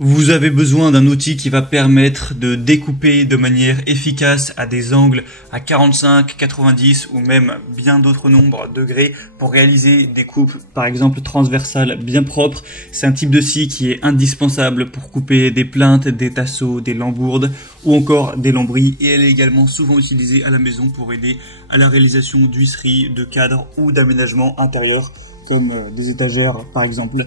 Vous avez besoin d'un outil qui va permettre de découper de manière efficace à des angles à 45, 90 ou même bien d'autres nombres de degrés pour réaliser des coupes par exemple transversales bien propres. C'est un type de scie qui est indispensable pour couper des plinthes, des tasseaux, des lambourdes ou encore des lambris, et elle est également souvent utilisée à la maison pour aider à la réalisation d'huisseries, de cadres ou d'aménagements intérieurs comme des étagères par exemple.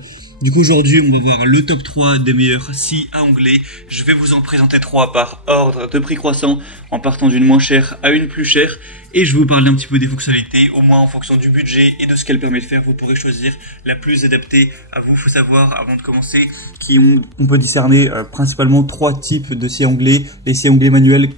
Du coup aujourd'hui on va voir le top 3 des meilleures scies à onglet. Je vais vous en présenter 3 par ordre de prix croissant en partant d'une moins chère à une plus chère, et je vais vous parler un petit peu des fonctionnalités, au moins en fonction du budget et de ce qu'elle permet de faire. Vous pourrez choisir la plus adaptée à vous. Faut savoir avant de commencer on peut discerner principalement 3 types de scies à onglet: les scies à onglet manuels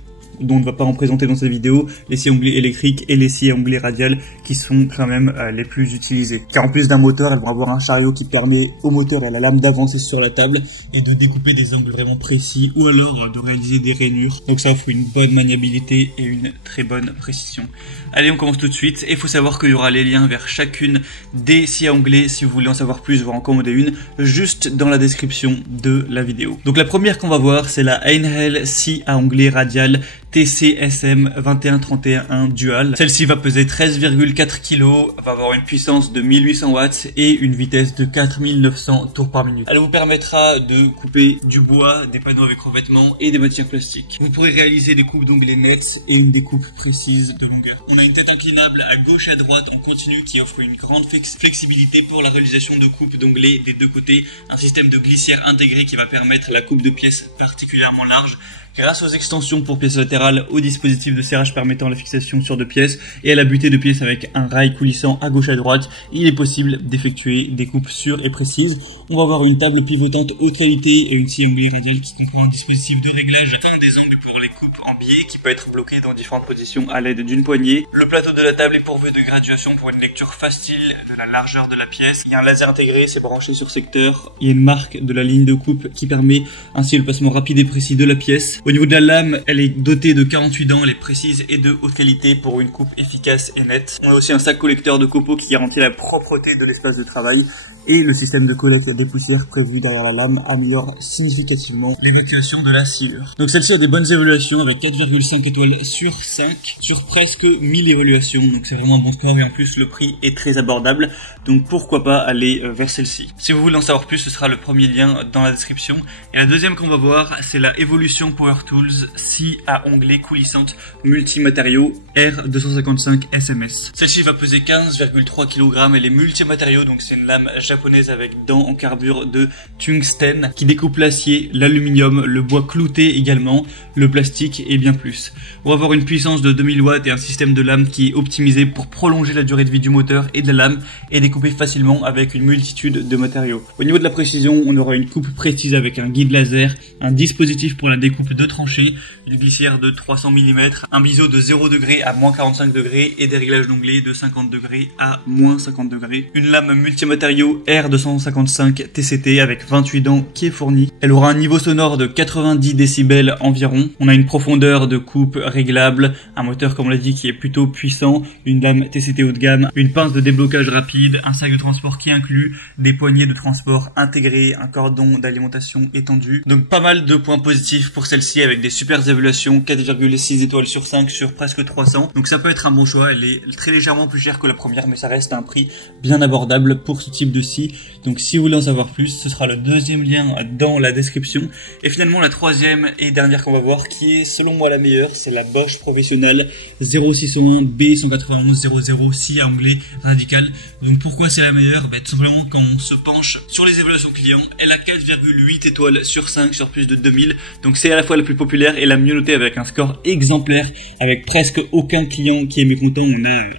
dont on ne va pas en présenter dans cette vidéo, les scies à onglet électriques et les scies à onglet radiales qui sont quand même les plus utilisées. Car en plus d'un moteur, elles vont avoir un chariot qui permet au moteur et à la lame d'avancer sur la table et de découper des angles vraiment précis ou alors de réaliser des rainures. Donc ça offre une bonne maniabilité et une très bonne précision. Allez, on commence tout de suite, et il faut savoir qu'il y aura les liens vers chacune des scies à onglet si vous voulez en savoir plus, voire en commander une, juste dans la description de la vidéo. Donc la première qu'on va voir, c'est la Einhell scie à onglet radiale TCSM 2131 Dual. Celle-ci va peser 13,4 kg, va avoir une puissance de 1800 watts et une vitesse de 4900 tours par minute. Elle vous permettra de couper du bois, des panneaux avec revêtement et des matières plastiques. Vous pourrez réaliser des coupes d'onglets nettes et une découpe précise de longueur. On a une tête inclinable à gauche et à droite en continu qui offre une grande flexibilité pour la réalisation de coupes d'onglets des deux côtés. Un système de glissière intégré qui va permettre la coupe de pièces particulièrement large, grâce aux extensions pour pièces latérales, au dispositif de serrage permettant la fixation sur 2 pièces et à la butée de pièces avec un rail coulissant à gauche et à droite, il est possible d'effectuer des coupes sûres et précises. On va avoir une table pivotante haute qualité et une scie à onglet radiale qui comprend un dispositif de réglage fin des angles pour les coupes en biais qui peut être bloqué dans différentes positions à l'aide d'une poignée. Le plateau de la table est pourvu de graduation pour une lecture facile de la largeur de la pièce. Il y a un laser intégré, c'est branché sur secteur. Il y a une marque de la ligne de coupe qui permet ainsi le placement rapide et précis de la pièce. Au niveau de la lame, elle est dotée de 48 dents, elle est précise et de haute qualité pour une coupe efficace et nette. On a aussi un sac collecteur de copeaux qui garantit la propreté de l'espace de travail, et le système de collecte des poussières prévu derrière la lame améliore significativement l'évacuation de la sciure. Donc celle-ci a des bonnes évaluations avec 4,5 étoiles sur 5 sur presque 1000 évaluations, donc c'est vraiment un bon score, et en plus le prix est très abordable, donc pourquoi pas aller vers celle-ci. Si vous voulez en savoir plus, ce sera le premier lien dans la description. Et la deuxième qu'on va voir, c'est la Evolution Power Tools scie à onglet coulissante multimatériaux R255 SMS. Celle-ci va peser 15,3 kg, elle est multimatériaux, donc c'est une lame japonaise avec dents en carbure de tungstène qui découpe l'acier, l'aluminium, le bois clouté également, le plastique et bien plus. On va avoir une puissance de 2000 watts et un système de lame qui est optimisé pour prolonger la durée de vie du moteur et de la lame et découper facilement avec une multitude de matériaux. Au niveau de la précision, on aura une coupe précise avec un guide laser, un dispositif pour la découpe de tranchées, une glissière de 300 mm, un biseau de 0 degré à moins 45 degrés et des réglages d'onglet de 50 degrés à moins 50 degrés. Une lame multimatériaux R255 TCT avec 28 dents qui est fournie. Elle aura un niveau sonore de 90 décibels environ. On a une profondeur de coupe réglable, un moteur comme on l'a dit qui est plutôt puissant, une lame TCT haut de gamme, une pince de déblocage rapide, un sac de transport qui inclut des poignées de transport intégrées, un cordon d'alimentation étendu. Donc pas mal de points positifs pour celle-ci avec des super évaluations, 4,6 étoiles sur 5 sur presque 300. Donc ça peut être un bon choix. Elle est très légèrement plus chère que la première, mais ça reste un prix bien abordable pour ce type de scie. Donc si vous voulez en savoir plus, ce sera le deuxième lien dans la description. Et finalement la troisième et dernière qu'on va voir, qui est selon moi la meilleure, c'est la Bosch Professionnal 0601 B19100 scie à onglet radical. Donc pourquoi c'est la meilleure? Tout simplement quand on se penche sur les évaluations clients, elle a 4,8 étoiles sur 5 sur plus de 2000. Donc c'est à la fois la plus populaire et la mieux notée avec un score exemplaire, avec presque aucun client qui est mécontent.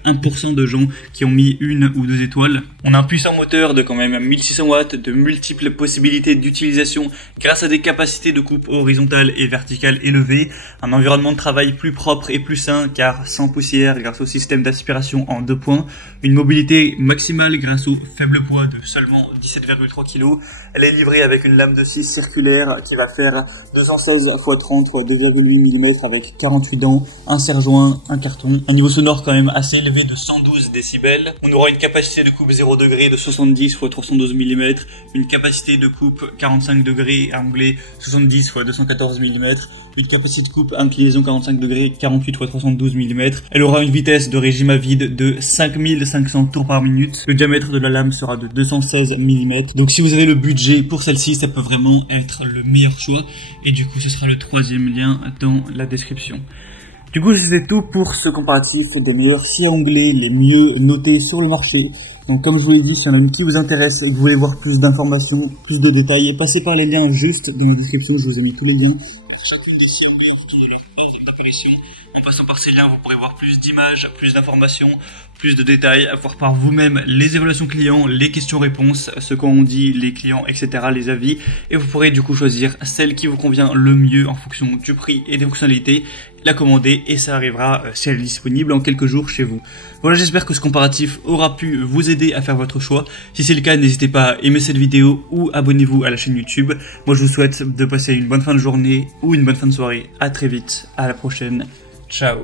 On a 1% de gens qui ont mis 1 ou 2 étoiles. On a un puissant moteur de quand même 1600 watts, de multiples possibilités d'utilisation grâce à des capacités de coupe horizontale et verticale élevées, un environnement de travail plus propre et plus sain car sans poussière grâce au système d'aspiration en 2 points, une mobilité maximale optimale grâce au faible poids de seulement 17,3 kg. Elle est livrée avec une lame de scie circulaire qui va faire 216 x 30 x 2,8 mm avec 48 dents, un serre-joint, un carton. Un niveau sonore quand même assez élevé de 112 décibels. On aura une capacité de coupe 0 degré de 70 x 312 mm, une capacité de coupe 45 degrés à onglet 70 x 214 mm, une capacité de coupe inclinaison 45 degrés 48 x 312 mm. Elle aura une vitesse de régime à vide de 5500 tours par minute. Le diamètre de la lame sera de 216 mm. Donc si vous avez le budget pour celle-ci, ça peut vraiment être le meilleur choix. Et du coup, ce sera le troisième lien dans la description. Du coup, c'était tout pour ce comparatif des meilleurs scies à onglet, les mieux notés sur le marché. Donc comme je vous l'ai dit, si y en a une qui vous intéresse et que vous voulez voir plus d'informations, plus de détails, passez par les liens juste dans la description, je vous ai mis tous les liens. Chacune des scies à onglet en fonction de leur ordre d'apparition. En passant par ces liens, vous pourrez voir plus d'images, plus d'informations, plus de détails, voir par vous-même les évaluations clients, les questions-réponses, ce qu'ont dit les clients, etc., les avis. Et vous pourrez du coup choisir celle qui vous convient le mieux en fonction du prix et des fonctionnalités, la commander et ça arrivera, si elle est disponible, en quelques jours chez vous. Voilà, j'espère que ce comparatif aura pu vous aider à faire votre choix. Si c'est le cas, n'hésitez pas à aimer cette vidéo ou abonnez-vous à la chaîne YouTube. Moi, je vous souhaite de passer une bonne fin de journée ou une bonne fin de soirée. À très vite, à la prochaine. Ciao.